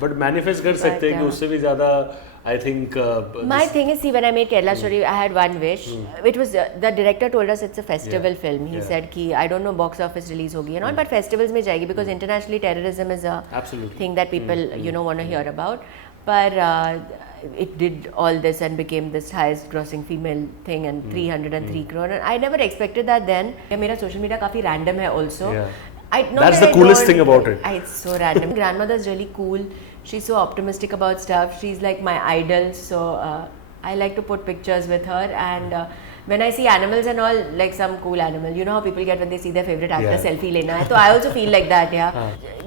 But manifest कर सकते हैं कि उससे भी ज़्यादा I think. My thing is, see, when I made Kerala Story, I had one wish. It was the director told us it's a festival film. He said कि I don't know box office release होगी and all, but festivals में जाएगी because internationally terrorism is a thing that people want to hear about. But it did all this and became this highest grossing female thing and 303 crore. And I never expected that then. मेरा social media काफी random है also. That's the coolest thing about it. It's so random. Grandmother's really cool. She's so optimistic about stuff. She's like my idol. So I like to put pictures with her. And when I see animals and all, like some cool animal, you know how people get when they see their favorite actor selfie lena hai. So I also feel like that,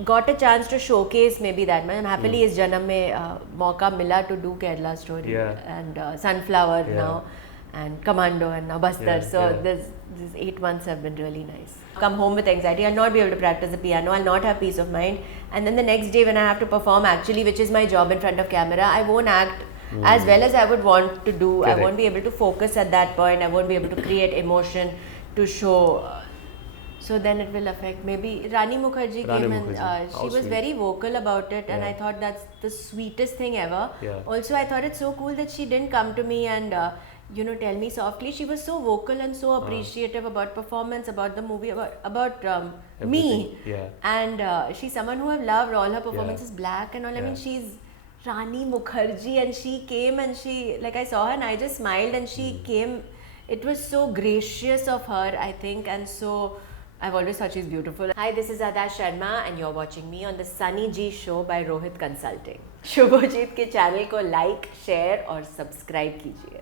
Got a chance to showcase maybe that. I'm happily is janam mein mauka mila to do Kerala Story and Sunflower now. And Commando and now Bastar. So these 8 months have been really nice. Come home with anxiety. I'll not be able to practice the piano. I'll not have peace of mind. And then the next day when I have to perform actually, which is my job in front of camera, I won't act as well as I would want to do. I won't be able to focus at that point. I won't be able to create emotion to show. So then it will affect. Maybe Rani Mukherjee came and she was very vocal about it, and I thought that's the sweetest thing ever. Also, I thought it's so cool that she didn't come to me and tell me softly. She was so vocal and so appreciative about performance, about the movie, about me. And she's someone who I've loved. All her performances, black and all. I mean, she's Rani Mukherjee, and she came and she, like, I saw her and I just smiled and she came. It was so gracious of her, I think, and so I've always thought she's beautiful. Hi, this is Adah Sharma and you're watching me on the Sunny G Show by Rohit Consulting. Subhajit के channel को like, share और subscribe कीजिए.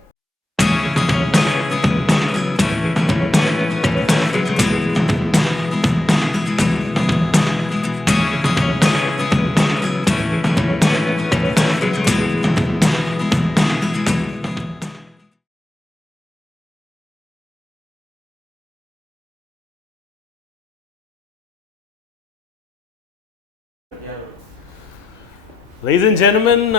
Ladies and gentlemen,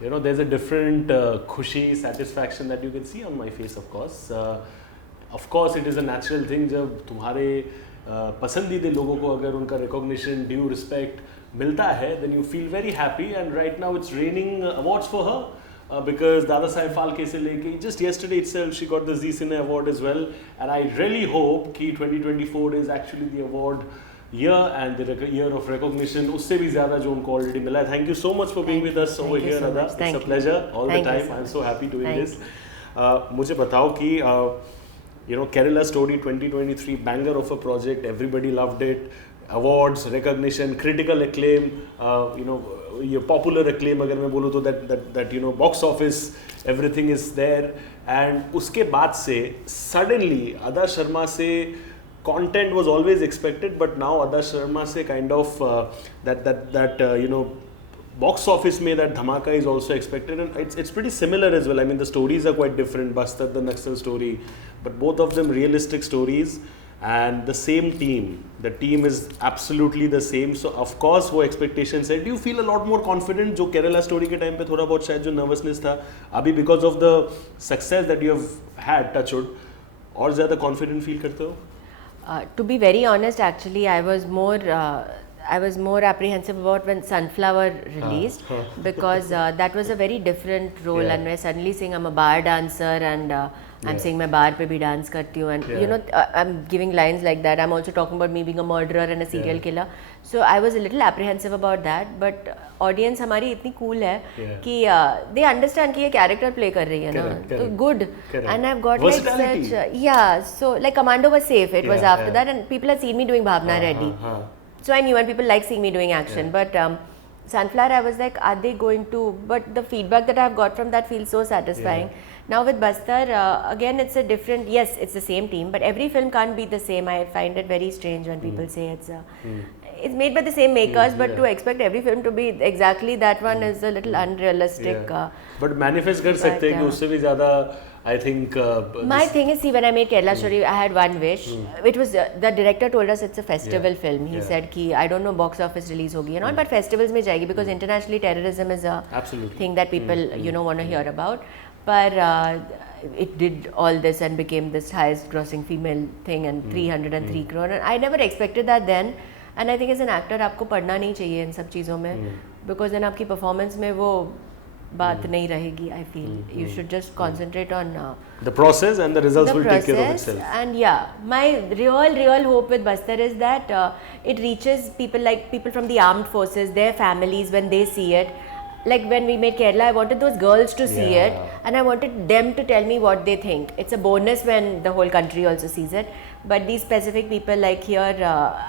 there's a different khushi, satisfaction that you can see on my face, of course. Of course, it is a natural thing जब तुम्हारे पसंदीदे लोगों को अगर उनका recognition, due respect मिलता है, then you feel very happy. And right now it's raining awards for her because Dada Saheb Phalke se leke, just yesterday itself she got the Zee Cine award as well. And I really hope कि 2024 is actually the award year and the year of recognition उससे भी ज़्यादा जो उनको already मिला है. Thank you so much for being with us over here, Adah. It's a pleasure all the time. I'm so happy doing this. मुझे बताओ कि Kerala Story 2023 banger of a project. Everybody loved it. Awards, recognition, critical acclaim. Your popular acclaim अगर मैं बोलूँ तो that box office, everything is there. And उसके बाद से suddenly Adah Sharma से content was always expected, but now Adah Sharma se kind of box office mein that dhamaka is also expected, and it's pretty similar as well. I mean, the stories are quite different. Bastar, the Naxal Story, but both of them realistic stories and the same team. The team is absolutely the same. So of course वो expectations है. Do you feel a lot more confident? जो Kerala Story के time पे थोड़ा बहुत शायद जो nervousness था, अभी because of the success that you have had, touch wood, और ज़्यादा confident feel करते हो? To be very honest, actually, I was more apprehensive about when Sunflower released because that was a very different role, and we're suddenly saying I'm a bar dancer and I'm saying मैं bar पे भी dance करती हूँ, and I'm giving lines like that. I'm also talking about me being a murderer and a serial killer. So I was a little apprehensive about that, but audience हमारी इतनी cool है कि they understand कि ये character play कर रही है ना, तो good. And I've got like such so like Commando was safe. It was after that, and people had seen me doing Bhavna Reddy. So I knew, and people like seeing me doing action. But Sunflower, I was like, are they going to? But the feedback that I've got from that feels so satisfying. Now with Bastar, again, it's a different. Yes, it's the same team, but every film can't be the same. I find it very strange when people say it's made by the same makers, but to expect every film to be exactly that one is a little unrealistic. But manifest कर सकते हैं कि उससे भी ज़्यादा. I think. My thing is, see, when I made Kerala Story, I had one wish. It was the director told us it's a festival film. He said कि I don't know box office release होगी and all, but festivals में जाएगी because internationally terrorism is a thing that people want to hear about. But it did all this and became this highest grossing female thing and 303 crore. And I never expected that then. And I think as an actor आपको पढ़ना नहीं चाहिए इन सब चीज़ों में, because then आपकी performance में वो बात नहीं रहेगी. I feel you should just concentrate on the process, and the results will take care of itself. And yeah, my real hope with Bastar is that it reaches people, like people from the armed forces, their families, when they see it. Like when we made Kerala, I wanted those girls to see it, and I wanted them to tell me what they think. It's a bonus when the whole country also sees it. But these specific people, like here,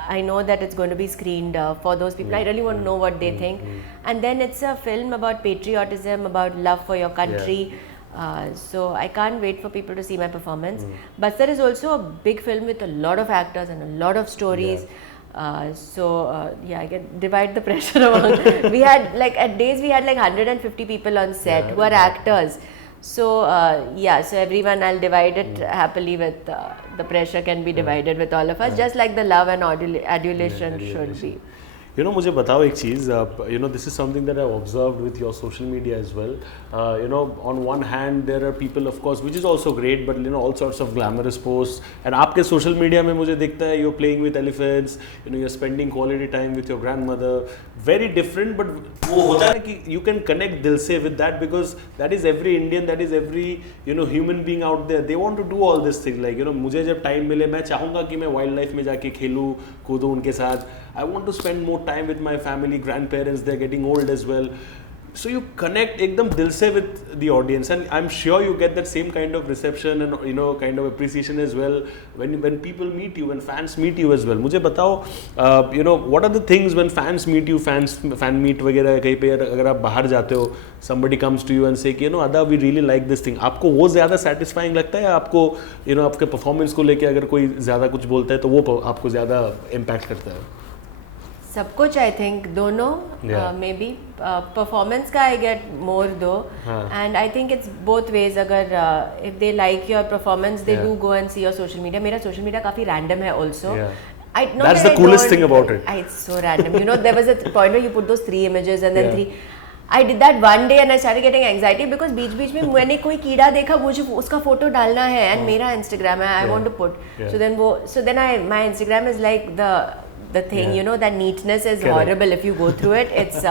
I know that it's going to be screened for those people. I really want to know what they think. And then it's a film about patriotism, about love for your country. So I can't wait for people to see my performance. Bastar is also a big film with a lot of actors and a lot of stories. I can divide the pressure among. We had like at days we had like 150 people on set who are actors. So so everyone, I'll divide it happily with the pressure can be divided with all of us, just like the love and adulation should be. मुझे बताओ एक चीज़, this is something that I've observed with your social media as well. On one hand there are people, of course, which is also great, but all sorts of glamorous posts. And आपके social media में मुझे दिखता है you're playing with elephants, you're spending quality time with your grandmother. Very different, but वो होता है कि you can connect दिल से with that, because that is every Indian, that is every human being out there. They want to do all this thing. Like मुझे जब time मिले, मैं चाहूँगा कि मैं वाइल्ड लाइफ में जाके खेलूँ कूदूँ उनके साथ. I want to spend more time with my family, grandparents, they're getting old as well. So you connect ekdam dil se with the audience, and I'm sure you get that same kind of reception and kind of appreciation as well when people meet you, when fans meet you as well. मुझे बताओ, what are the things when fans meet you, fan meet वगैरह कहीं पे अगर आप बाहर जाते हो, somebody comes to you and say कि Adah, we really like this thing. आपको वो ज़्यादा satisfying लगता है, या आपको आपके performance को लेके अगर कोई ज़्यादा कुछ बोलता है तो वो आपको ज़्यादा impact करता है? सब कुछ आई थिंक दोनों, मे बी परफॉर्मेंस का आई get more though, and I think it's both ways. अगर if they like your performance they do go and see your social media. मेरा सोशल मीडिया काफ़ी रैंडम है also. That's the coolest thing about it. It's so random. There was a point where you put those 3 images and then 3. I did that one day and I started getting anxiety because बीच में मैंने कोई कीड़ा देखा, मुझे उसका photo डालना है, and मेरा Instagram है, I want to put. So then my Instagram is like the thing, that neatness is horrible if you go through it. It's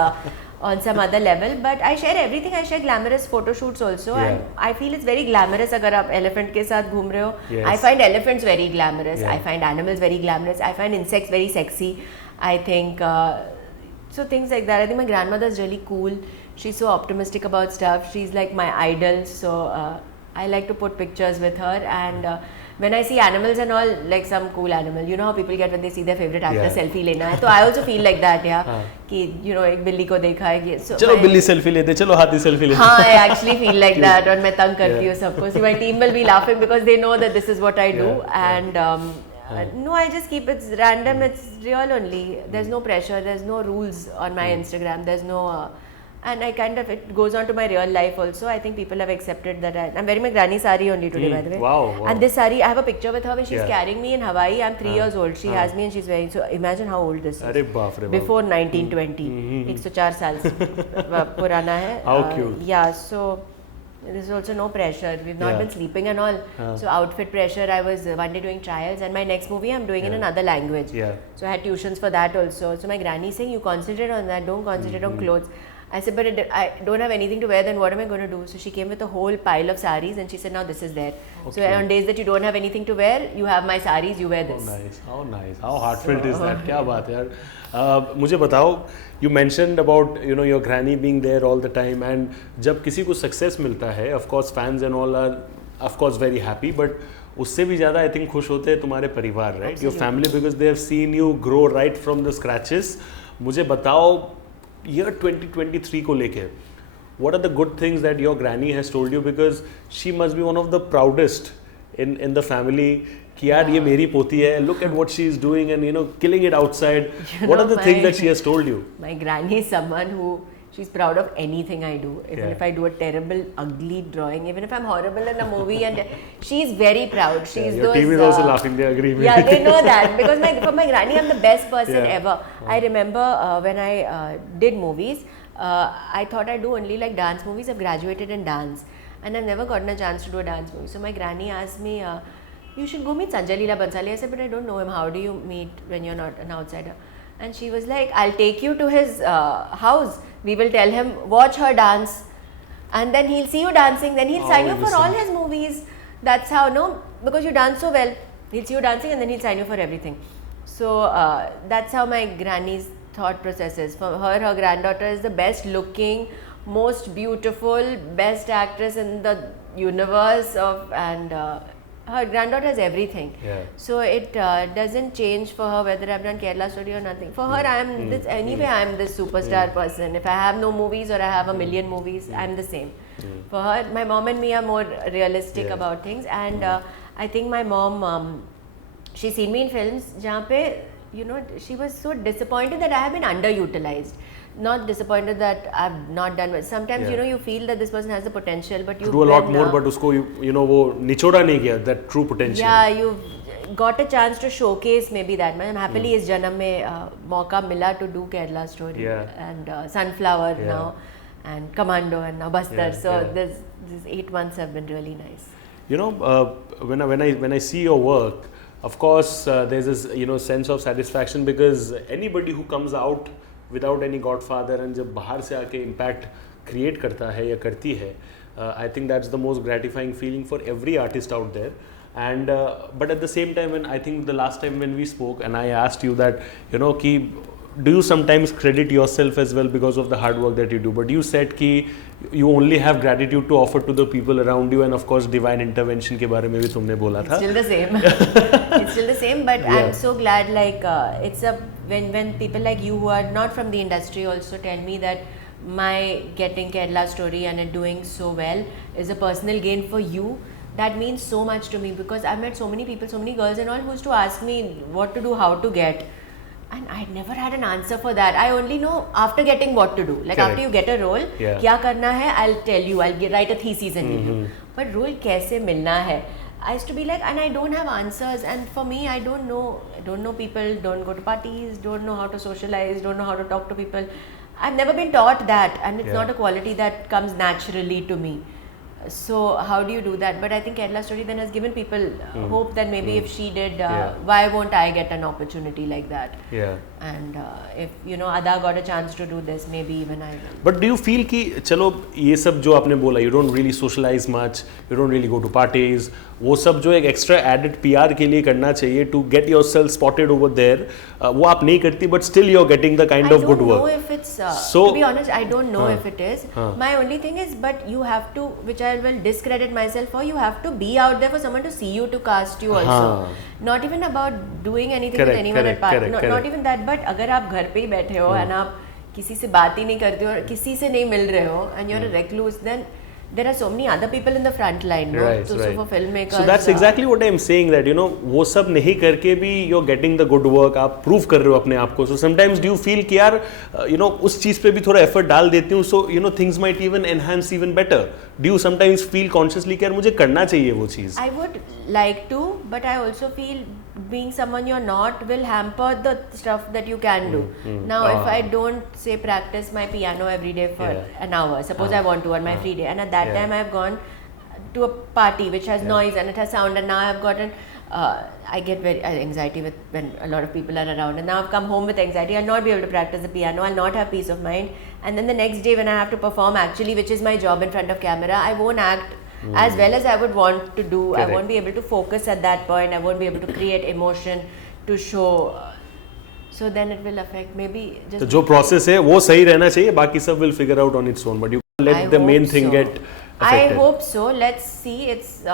on some other level, but I share everything. I share glamorous photo shoots also, and I feel it's very glamorous अगर आप elephant के साथ घूम रहे हो. I find elephants very glamorous. I find animals very glamorous. I find insects very sexy. I think so things like that. I think my grandmother is really cool. She's so optimistic about stuff. She's like my idol. So I like to put pictures with her, and when I see animals and all, like some cool animal, how people get when they see their favorite actor selfie लेना है, तो I also feel like that, कि एक बिल्ली को देखा है कि चलो बिल्ली सेल्फी लेते, चलो हाथी सेल्फी लेते. हाँ, I actually feel like that, और मैं तंग करती हूँ सबको. So my team will be laughing because they know that this is what I do, and no, I just keep it random. It's real only. There's no pressure. There's no rules on my Instagram. There's no and I kind of, it goes on to my real life also. I think people have accepted that I'm wearing my granny sari only today, by the way. Wow. And this sari, I have a picture with her where she's carrying me in Hawaii. I'm 3 years old. She has me and she's wearing. So imagine how old this is. अरे बाप रे बाप. Before 1920. 104 साल पुराना है. How cute. Yeah. So there's also no pressure. We've not been sleeping and all. So outfit pressure. I was one day doing trials, and my next movie I'm doing in another language. So I had tuitions for that also. So my granny saying, you concentrate on that. Don't concentrate on clothes. I said, but I don't have anything to wear, then what am I going to do? So she came with a whole pile of saris and she said, now this is there. Okay. So on days that you don't have anything to wear, you have my saris, you wear this. How nice. How heartfelt is that? क्या बात है यार. मुझे बताओ, you mentioned about your granny being there all the time, and जब किसी को success मिलता है, of course fans and all are of course very happy, but उससे भी ज़्यादा I think खुश होते हैं तुम्हारे परिवार, right? Absolutely. Your family, because they have seen you grow right from the scratches. मुझे बताओ, year 2023 को लेके, what are the good things that your granny has told you, because she must be one of the proudest in the family कि यार ये मेरी पोती है, look at what she is doing and killing it outside. What are the things that she has told you? My granny is someone who, she's proud of anything I do, even if I do a terrible ugly drawing, even if I'm horrible in a movie, and she's very proud. She's your team is also laughing, they agree with yeah, they know that, because for my granny I'm the best person ever. I remember when I did movies, I thought I'd do only like dance movies. I've graduated in dance and I've never gotten a chance to do a dance movie. So my granny asked me, you should go meet Sanjay Leela Bansali. I said, but I don't know him. How do you meet when you're not an outsider? And she was like, I'll take you to his house. We will tell him, watch her dance. And then he'll see you dancing. Then he'll sign you for all his movies. That's how, no, because you dance so well. He'll see you dancing and then he'll sign you for everything. So that's how my granny's thought process is. For her, her granddaughter is the best looking, most beautiful, best actress in the universe of, and her granddaughter has everything. Yeah. So it doesn't change for her whether I've done Kerala Story or nothing. For her, I am this, anyway I am this superstar person. If I have no movies or I have a million movies, I'm the same. For her, my mom and me are more realistic about things, and I think my mom, she's seen me in films jahan pe, you know, she was so disappointed that I have been underutilized. Not disappointed that I've not done well. Sometimes, you know, you feel that this person has the potential, but you do a lot more, but usko, you know, wo nichoda nahi kiya, that true potential. Yeah, you've got a chance to showcase maybe that. I'm happily is janam mein mauka mila to do Kerala Story and Sunflower now, and Commando and now Bastar. So these 8 months have been really nice. You know, when I see your work, of course, there's this, you know, sense of satisfaction, because anybody who comes out without any godfather and जब बाहर से आके impact create करता है या करती है, I think that's the most gratifying feeling for every artist out there. And but at the same time, when I think the last time when we spoke and I asked you that, you know, कि do you sometimes credit yourself as well because of the hard work that you do, but you said कि you only have gratitude to offer to the people around you, and of course divine intervention के बारे में भी तुमने बोला था. It's still the same. It's still the same, but I'm so glad, like it's a when people like you who are not from the industry also tell me that my getting Kerala Story and it doing so well is a personal gain for you. That means so much to me, because I've met so many people, so many girls and all, who used to ask me what to do, how to get. And I never had an answer for that. I only know after getting what to do. Like after you get a role, kya karna hai, I'll tell you, I'll write a thesis and give you. But role kaise milna hai? I used to be like, and I don't have answers. And for me, I don't know people, don't go to parties, don't know how to socialize, don't know how to talk to people. I've never been taught that, and it's not a quality that comes naturally to me. So how do you do that? But I think Kerala Story then has given people hope that maybe if she did, why won't I get an opportunity like that? Yeah. And if, you know, Adah got a chance to do this, maybe even I will. But do you feel कि चलो ये सब जो आपने बोला, you don't really socialize much, you don't really go to parties, वो सब जो एक extra added PR के लिए करना चाहिए to get yourself spotted over there, वो आप नहीं करती, but still you're getting the kind of good work. I don't know if it's, to be honest, I don't know if it is. My only thing is, but you have to, which I will discredit myself for, you have to be out there for someone to see you, to cast you also. Not even about doing anything with anyone at party. Not even that, but अगर आप घर पे ही बैठे हो and आप किसी से बात ही नहीं करते हो, किसी से नहीं मिल रहे हो, and you're a recluse, then there are so many other people in the front line, no? Right, so for filmmakers. So that's exactly what I'm saying, that, you know, वो सब नहीं करके भी you're getting the good work, आप prove कर रहे हो अपने आप को. So sometimes do you feel कि यार, you know, उस चीज़ पे भी थोड़ा effort डाल देती हूँ, so you know things might even enhance even better. Do you sometimes feel consciously कि यार मुझे करना चाहिए वो चीज़? I would like to, but I also feel being someone you're not will hamper the stuff that you can do. Now, if I don't say practice my piano every day for an hour, suppose I want to on my free day, and at that time I've gone to a party which has noise and it has sound, and now I've gotten I get very anxiety with when a lot of people are around, and now I've come home with anxiety. I'll not be able to practice the piano, I'll not have peace of mind, and then the next day when I have to perform actually, which is my job in front of camera, I won't act as well as I would want to do. I won't be able to focus at that point, I won't be able to create emotion to show, so then it will affect maybe just. तो जो process है वो सही रहना चाहिए, बाकी सब will figure out on its own, but you can't let the main thing get affected. I hope so. Let's see. It's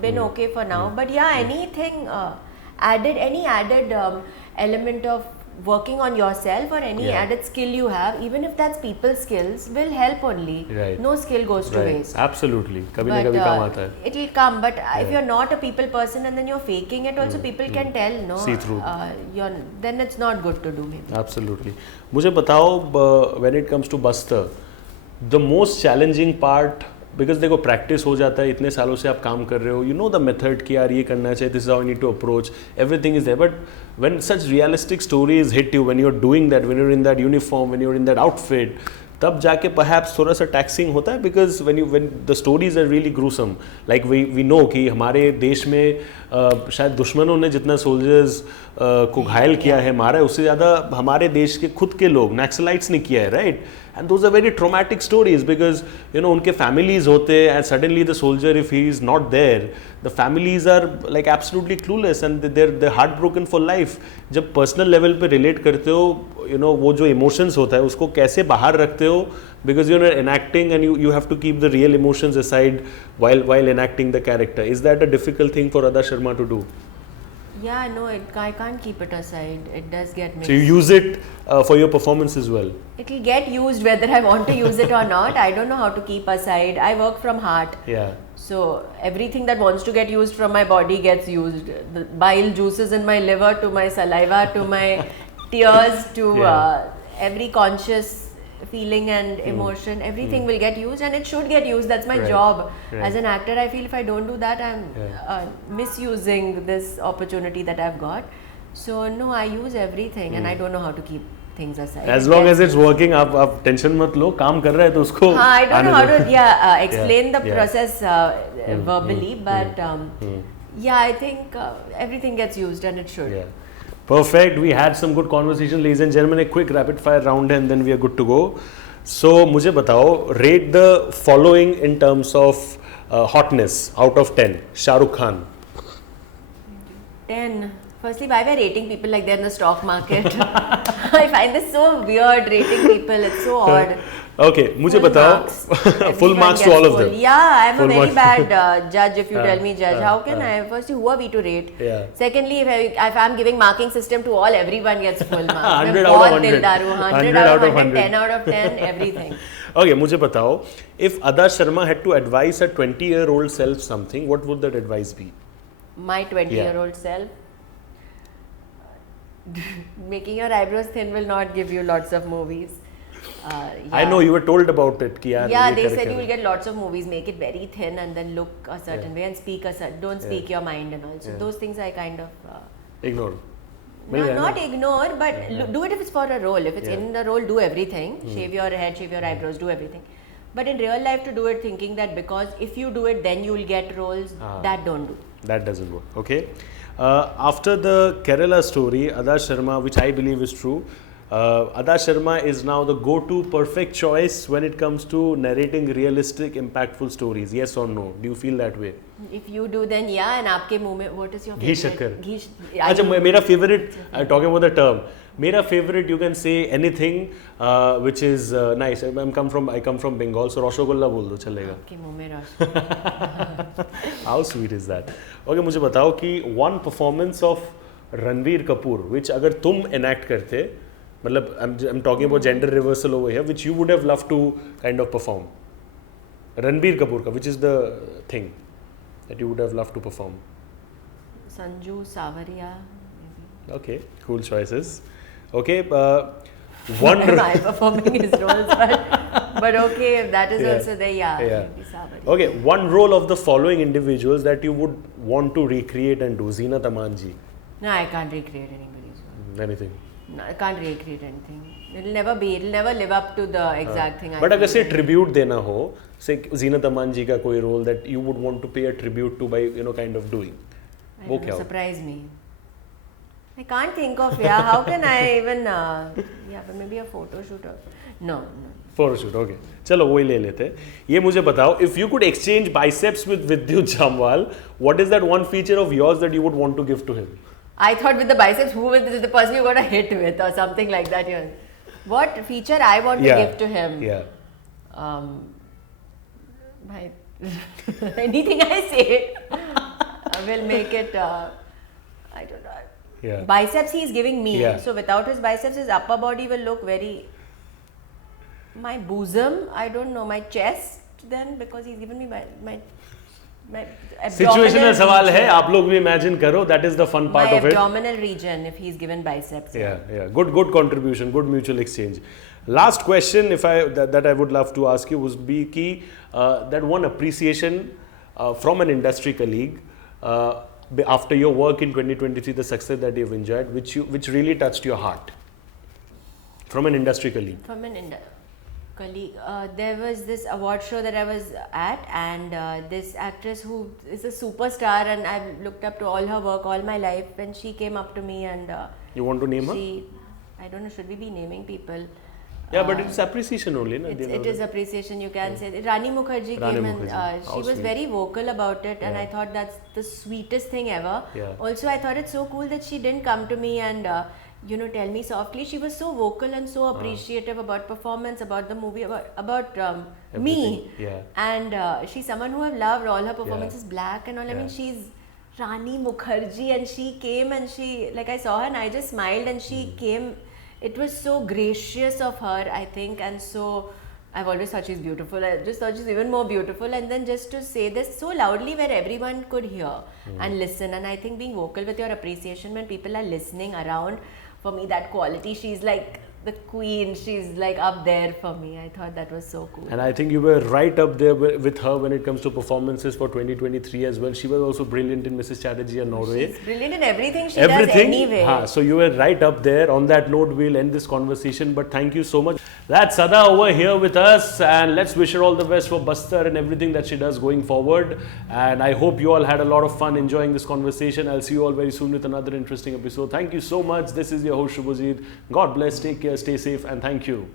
been okay for now, but yeah, anything any added element of working on yourself or any added skill you have, even if that's people skills, will help only. Right. No skill goes to waste. Absolutely. कभी ना कभी काम आता है. It will come, but if you're not a people person and then you're faking it, also people can tell, no. See through. Then it's not good to do maybe. Absolutely. मुझे बताओ, when it comes to Bastar, the most challenging part, because देखो practice हो जाता है, इतने सालों से आप काम कर रहे हो, you know the method कि यार ये करना चाहिए, this is how I need to approach, everything is there, but when such realistic stories hit you, when you're doing that, when you're in that uniform, when you're in that outfit, तब जाके perhaps थोड़ा सा taxing होता है, because when the stories are really gruesome, like we know कि हमारे देश में शायद दुश्मनों ने जितना soldiers को घायल किया है, मारा है, उससे ज़्यादा हमारे देश के खुद के लोग Naxalites ने किया है, right? And those are very traumatic stories, because उनके families होते हैं, and suddenly the soldier, if he is not there, the families are like absolutely clueless and they're heartbroken for life. जब personal level पे relate करते हो, वो जो emotions होता है उसको कैसे बाहर रखते हो, because you're enacting and you have to keep the real emotions aside while enacting the character. Is that a difficult thing for Adah Sharma to do? Yeah, no, I can't keep it aside. It does get mixed. So you use it for your performance as well? It will get used whether I want to use it or not. I don't know how to keep aside. I work from heart. Yeah. So everything that wants to get used from my body gets used. The bile juices in my liver, to my saliva, to my tears, to every conscious feeling and emotion, everything will get used, and it should get used. That's my job. As an actor, I feel if I don't do that, I'm misusing this opportunity that I've got. So no, I use everything, and I don't know how to keep things aside. As long as it's working, आप tension मत लो, काम कर रहा है तो उसको I don't know how to explain the process verbally, but yeah, I think everything gets used, and it should. Yeah. Perfect. We had some good conversation, ladies and gentlemen. A quick rapid fire round and then we are good to go. So, मुझे बताओ, rate the following in terms of hotness out of 10. Shah Rukh Khan. 10. Firstly, why we're rating people like they're in the stock market? I find this so weird, rating people. It's so odd. Okay, मुझे बताओ, full marks to all of them. Yeah, I'm a very bad judge if you tell me judge. How can I? Firstly, who are we to rate? Yeah. Secondly, if I'm giving marking system to all, everyone gets full marks. 100 out of 100. 100 out of 100, 10 out of 10, everything. Okay, मुझे बताओ, if Adah Sharma had to advise her 20-year-old self something, what would that advice be? My 20-year-old self? Making your eyebrows thin will not give you lots of movies. I know, you were told about it. Yeah, they said you will get lots of movies. Make it very thin and then look a certain way and speak don't speak your mind and all. So those things I kind of ignore. Not ignore, but do it if it's for a role. If it's in the role, do everything. Shave your head, shave your eyebrows, do everything. But in real life, to do it thinking that because if you do it, then you will get roles, that don't do. That doesn't work. Okay. After the Kerala story, Adah Sharma, which I believe is true, Adah Sharma is now the go-to perfect choice when it comes to narrating realistic, impactful stories. Yes or no? Do you feel that way? If you do, then yeah. And आपके मुंह में, what is your Ghee favorite? shakkar. अच्छा, मेरा favorite, talking about the term, मेरा favorite, you can say anything which is nice. I come from Bengal, so rasgulla बोल दो चलेगा. आपके मुंह में रस. How sweet is that? Okay, मुझे बताओ कि one performance of Ranveer Kapoor, which अगर तुम enact करते, मतलब I'm talking about gender reversal over here, which you would have loved to kind of perform. Ranveer Kapoor ka, which is the thing that you would have loved to perform? Sanju Savaria, maybe. Okay, cool choices. Okay, one. I'm performing his roles, but okay, if that is also there, maybe Savaria. Okay, one role of the following individuals that you would want to recreate and do. Zeenat Aman ji. No, I can't recreate anybody's role. Anything. No, I can't recreate anything. It'll never live up to the exact thing. But अगर से tribute देना हो, say Zeenat Aman ji का कोई role that you would want to pay a tribute to by kind of doing, वो क्या हो? Surprise me. I can't think of how can I even but maybe a photo shoot or no. Photo shoot, okay. चलो वही ले लेते हैं. ये मुझे बताओ, if you could exchange biceps with Vidyut Jamwal, what is that one feature of yours that you would want to give to him? I thought with the biceps, who is the person you got a hit with or something like that? What feature I want to give to him? Yeah. Anything I say will make it. I don't know. Yeah. Biceps he is giving me. Yeah. So without his biceps, his upper body will look very. My bosom, I don't know. My chest then, because he's given me my Situational सवाल है, आप लोग भी imagine करो. That is the fun part of it. My abdominal region, if he's given biceps. Yeah. Good contribution, good mutual exchange. Last question, that I would love to ask you would be कि that one appreciation from an industry colleague after your work in 2023, the success that you've enjoyed, which really touched your heart from an industry colleague. colleague. There was this award show that I was at, and this actress who is a superstar, and I've looked up to all her work all my life. And she came up to me, and You want to name her? I don't know. Should we be naming people? Yeah, but it's appreciation only, na? It is appreciation, you can say. Rani Mukherjee Rani came Mukherjee. and she was sweet. very vocal about it, and Yeah. I thought that's the sweetest thing ever. Yeah. Also, I thought it's so cool that she didn't come to me and tell me softly. She was so vocal and so appreciative about performance, about the movie, about me. Yeah. And she's someone who I've loved. All her performances, black and all. I mean, she's Rani Mukherjee, and she came and I saw her and I just smiled, and she came. It was so gracious of her, I think, and so I've always thought she's beautiful. I just thought she's even more beautiful, and then just to say this so loudly where everyone could hear and listen. And I think being vocal with your appreciation when people are listening around, for me, that quality, she's like the queen. She's like up there for me. I thought that was so cool. And I think you were right up there with her when it comes to performances for 2023 as well. She was also brilliant in Mrs. Chatterjee and Norway. She's brilliant in everything she does anyway. So you were right up there. On that note, we'll end this conversation. But thank you so much. That's Adah over here with us. And let's wish her all the best for Bastar and everything that she does going forward. And I hope you all had a lot of fun enjoying this conversation. I'll see you all very soon with another interesting episode. Thank you so much. This is your host Shubhajit. God bless. Take care. Stay safe. And thank you.